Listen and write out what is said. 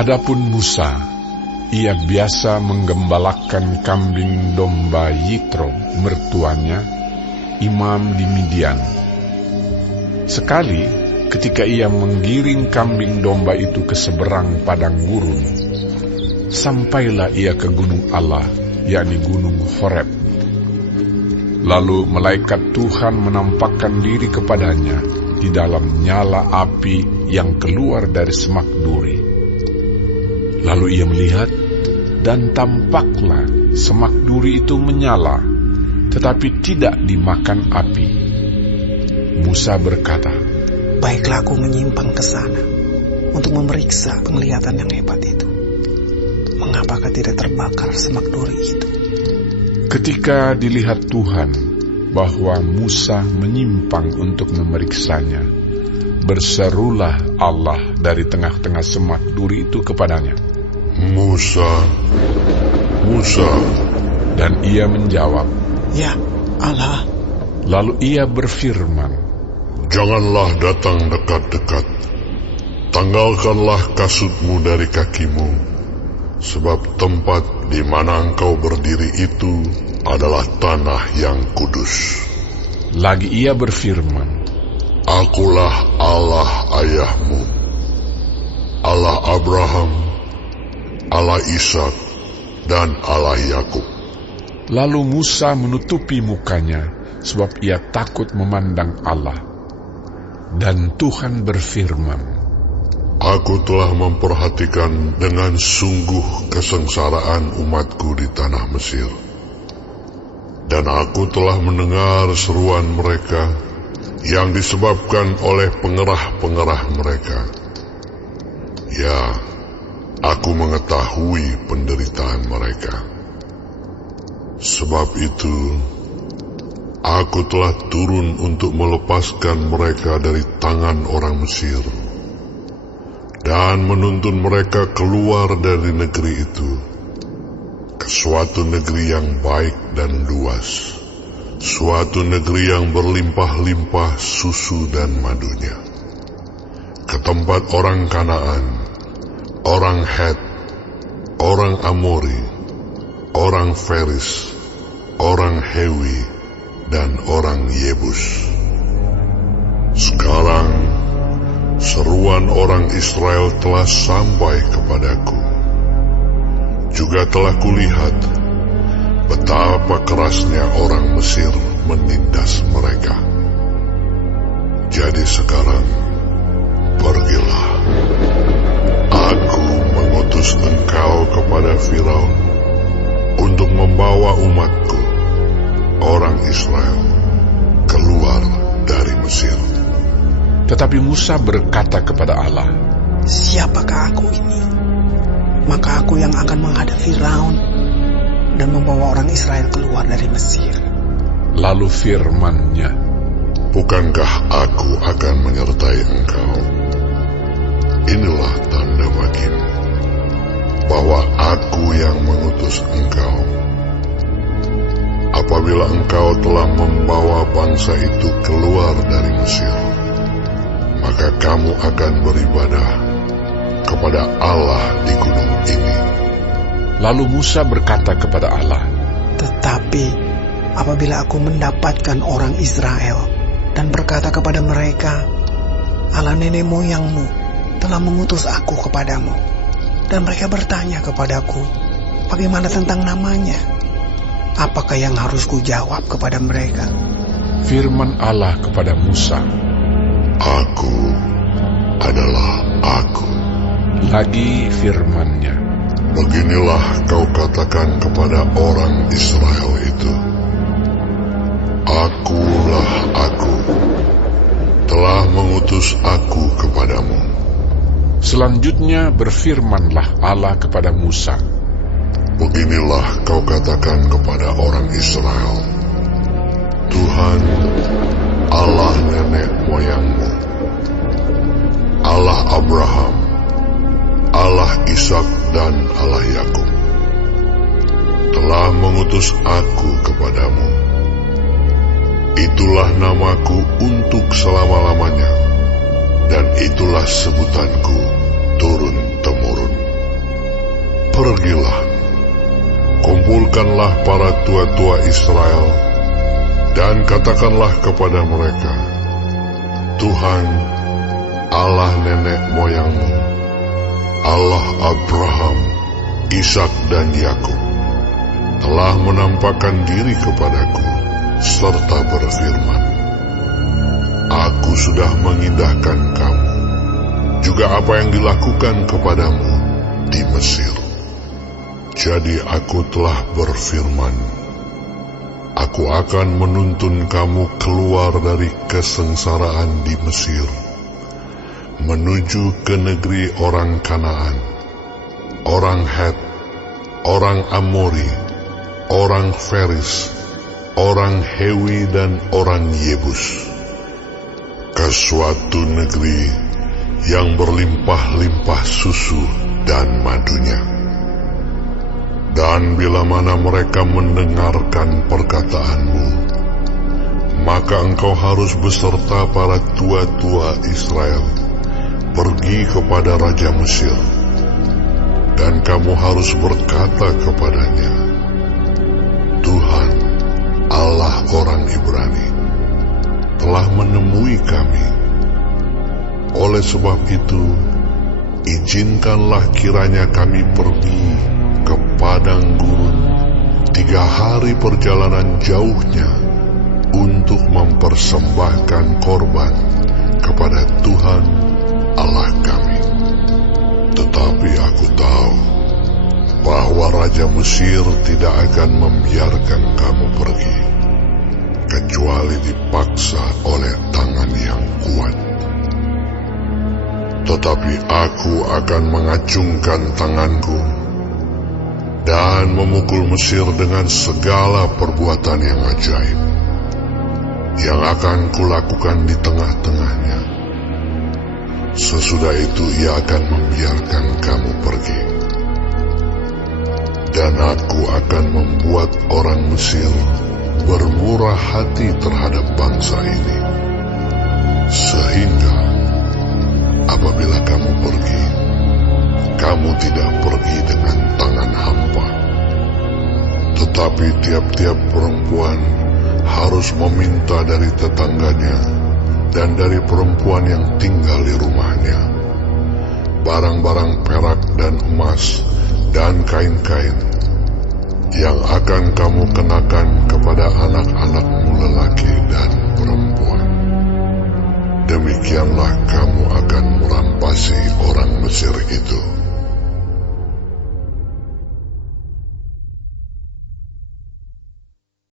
Adapun Musa, ia biasa menggembalakan kambing domba Yitro, mertuanya, imam di Midian. Sekali, ketika ia menggiring kambing domba itu ke seberang padang gurun, sampailah ia ke gunung Allah, yakni gunung Horeb. Lalu malaikat Tuhan menampakkan diri kepadanya di dalam nyala api yang keluar dari semak duri. Lalu ia melihat, dan tampaklah semak duri itu menyala, tetapi tidak dimakan api. Musa berkata, "Baiklah, aku menyimpang ke sana untuk memeriksa penglihatan yang hebat itu. Mengapakah tidak terbakar semak duri itu?" Ketika dilihat Tuhan bahwa Musa menyimpang untuk memeriksanya, berserulah Allah dari tengah-tengah semak duri itu kepadanya, "Musa, Musa." Dan ia menjawab, "Ya, Allah." Lalu ia berfirman, "Janganlah datang dekat-dekat. Tanggalkanlah kasutmu dari kakimu, sebab tempat di mana engkau berdiri itu adalah tanah yang kudus." Lagi ia berfirman, "Akulah Allah ayahmu, Allah Abraham, Allah Ishak, dan Allah Yakub." Lalu Musa menutupi mukanya, sebab ia takut memandang Allah. Dan Tuhan berfirman, "Aku telah memperhatikan dengan sungguh kesengsaraan umatku di tanah Mesir, dan aku telah mendengar seruan mereka yang disebabkan oleh pengerah-pengerah mereka. Ya, aku mengetahui penderitaan mereka. Sebab itu, aku telah turun untuk melepaskan mereka dari tangan orang Mesir, dan menuntun mereka keluar dari negeri itu, ke suatu negeri yang baik dan luas, suatu negeri yang berlimpah-limpah susu dan madunya, ke tempat orang Kanaan, orang Het, orang Amori, orang Feris, orang Hewi, dan orang Yebus. Sekarang seruan orang Israel telah sampai kepadaku. Juga telah kulihat betapa kerasnya orang Mesir menindas mereka. Jadi sekarang, pergilah. Aku mengutus engkau kepada Firaun untuk membawa umatku, orang Israel, keluar dari Mesir." Tetapi Musa berkata kepada Allah, "Siapakah aku ini? Maka aku yang akan menghadap Firaun dan membawa orang Israel keluar dari Mesir." Lalu firman-Nya, "Bukankah aku akan menyertai engkau? Inilah tanda bagimu bahwa aku yang mengutus engkau. Apabila engkau telah membawa bangsa itu keluar dari Mesir, maka kamu akan beribadah kepada Allah di gunung ini." Lalu Musa berkata kepada Allah, "Tetapi apabila aku mendapatkan orang Israel dan berkata kepada mereka, 'Allah nenek moyangmu telah mengutus aku kepadamu,' dan mereka bertanya kepadaku, 'Bagaimana tentang namanya?' apakah yang harus kujawab kepada mereka?" firman Allah kepada Musa, "Aku adalah Aku." Lagi firman-Nya, Beginilah kau katakan kepada orang Israel itu, "Akulah Aku, telah mengutus Aku kepadamu." Selanjutnya berfirmanlah Allah kepada Musa, Beginilah kau katakan kepada orang Israel, "Tuhan, Allah nenek moyangmu, Allah Abraham, Allah Ishak dan Allah Yakub, telah mengutus aku kepadamu. Itulah namaku untuk selama-lamanya, dan itulah sebutanku turun-temurun. Pergilah, kumpulkanlah para tua-tua Israel, dan katakanlah kepada mereka, Tuhan, Allah nenek moyangmu, Allah Abraham, Ishak dan Yakub, telah menampakkan diri kepadaku, serta berfirman, Aku sudah mengindahkan kamu, juga apa yang dilakukan kepadamu di Mesir. Jadi aku telah berfirman, Aku akan menuntun kamu keluar dari kesengsaraan di Mesir, menuju ke negeri orang Kanaan, orang Het, orang Amori, orang Feris, orang Hewi dan orang Yebus, ke suatu negeri yang berlimpah-limpah susu dan madunya. Dan bila mana mereka mendengarkan perkataanmu, maka engkau harus beserta para tua-tua Israel pergi kepada Raja Mesir, dan kamu harus berkata kepadanya, Tuhan, Allah orang Ibrani, telah menemui kami. Oleh sebab itu, izinkanlah kiranya kami pergi ke padang gurun 3 hari perjalanan jauhnya untuk mempersembahkan korban kepada Tuhan Allah kami. Tetapi aku tahu bahwa Raja Mesir tidak akan membiarkan kamu pergi, kecuali dipaksa oleh tangan yang kuat. Tetapi aku akan mengacungkan tanganku dan memukul Mesir dengan segala perbuatan yang ajaib yang akan kulakukan di tengah-tengahnya. Sesudah itu ia akan membiarkan kamu pergi. Dan aku akan membuat orang Mesir bermurah hati terhadap bangsa ini, sehingga apabila kamu pergi, kamu tidak pergi dengan tangan hampa. Tetapi tiap-tiap perempuan harus meminta dari tetangganya dan dari perempuan yang tinggal di rumahnya barang-barang perak dan emas dan kain-kain yang akan kamu kenakan kepada anak-anakmu lelaki dan perempuan. Demikianlah kamu akan